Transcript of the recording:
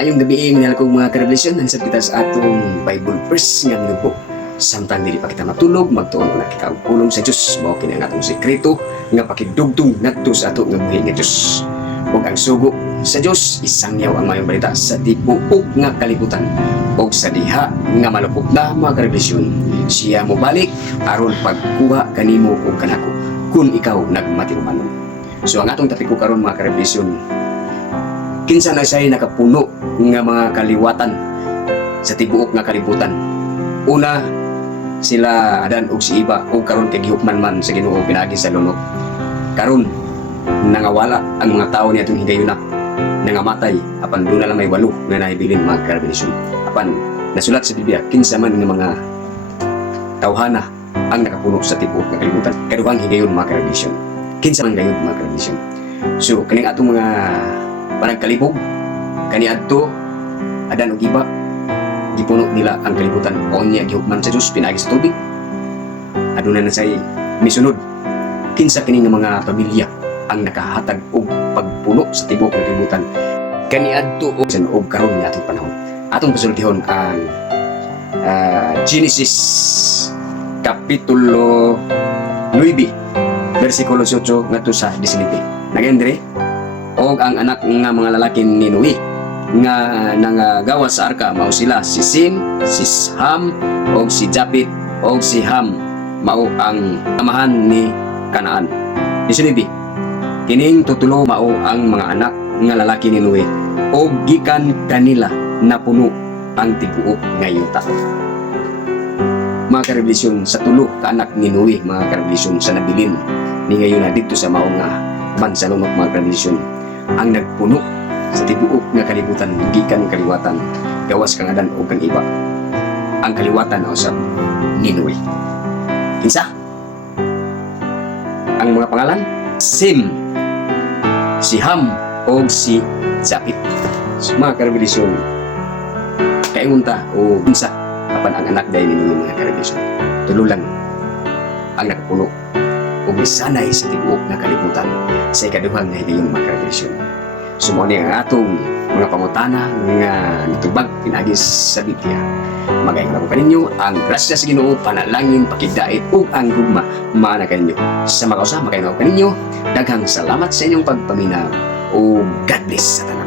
Maayong gabi mga kong mga karelasyon. Nansab kita sa atong Bible verse nga minupo. Samtang dili pa kita matulog, magtuon na kita og pulong sa Dios. Mao kini ang atong sekreto nga pakigdugtong ngadto sa ato nga buhi nga Dios. Ug ang sugo sa Dios isangyaw ang mayong balita sa tibuok nga kalibutan. Ug sa diha nga malupok na mga karelasyon, siya mo balik aron pagkuha kanimo ug kanako kung ikaw nagmatinumanon. So ang atong tapiko karon mga karelasyon, kinsa na siya nakapuno nga mga kaliwatan sa tibuok nga kalibutan. Una, sila Adan ug si Eva ug karon kay gihukman man sa Ginoo pinaagi sa lunok. Karon nangawala ang mga tawo niadtong higayuna, nangamatay apan doon na lang may 8 nga nahibilin mga karelasyon. Apan nasulat sa Biblia kinsa man nga mga tawhana ang nakapuno sa tibuok nga kalibutan. Kaduhang higayon mga karelasyon. Kinsa man gayud mga karelasyon. So kaning atong mga parang kalibog kaniadto Adan ug Eva, gipuno nila ang kalibutan o niya gihukman sa Dios pinaagi sa tubig. Aduna na say misunod. Kinsa kini nga mga pamilya ang nakahatag og pagpuno sa tibuok nga kalibutan kaniadto og karon ni atong panahon. Atong pasultihon ang Genesis kapitulo 9 bersikulo 8 ngadto sa 19. Nagendre og ang anak nga mga lalaki ni Noe nga nangagawas sa arka mao sila si Sim, si Ham og si Japet og si Ham mao ang amahan ni Kanaan. Isinibi kining tutulo mao ang mga anak nga lalaki ni Noe og gikan kanila napuno ang tibuok nga yuta. Mga karelasyon, sa tulo ka anak ni Noe mga karelasyon sa nabilin ni ngayon na dito sa mao nga bansalunok mga karelasyon ang nagpuno sa tibuok nga kalibutan gikan kaliwatan gawas kang Adan o kang Eva. Ang kaliwatan o sa ni Noe. Kinsa? Ang mga pangalan? Sim, si Ham o si Japet. So, mga karelasyon, kaingunta o kinsa apan ang anak dahil ni mga karelasyon. Tululan ang nakapuno o misanay sa tibuok nga kalibutan sa ikaduhang na higayon mga karelasyon. Sumuni ang atong mga pangutana nga nitubag pinagis sa Biblia. Magayong ko kaninyo ang grasya sa Ginoo, panalangin, pakigdait ug ang gugma mana kaninyo. Sa mga kausa magayong ko kaninyo, daghang salamat sa inyong pagpaminaw o God bless sa tanan.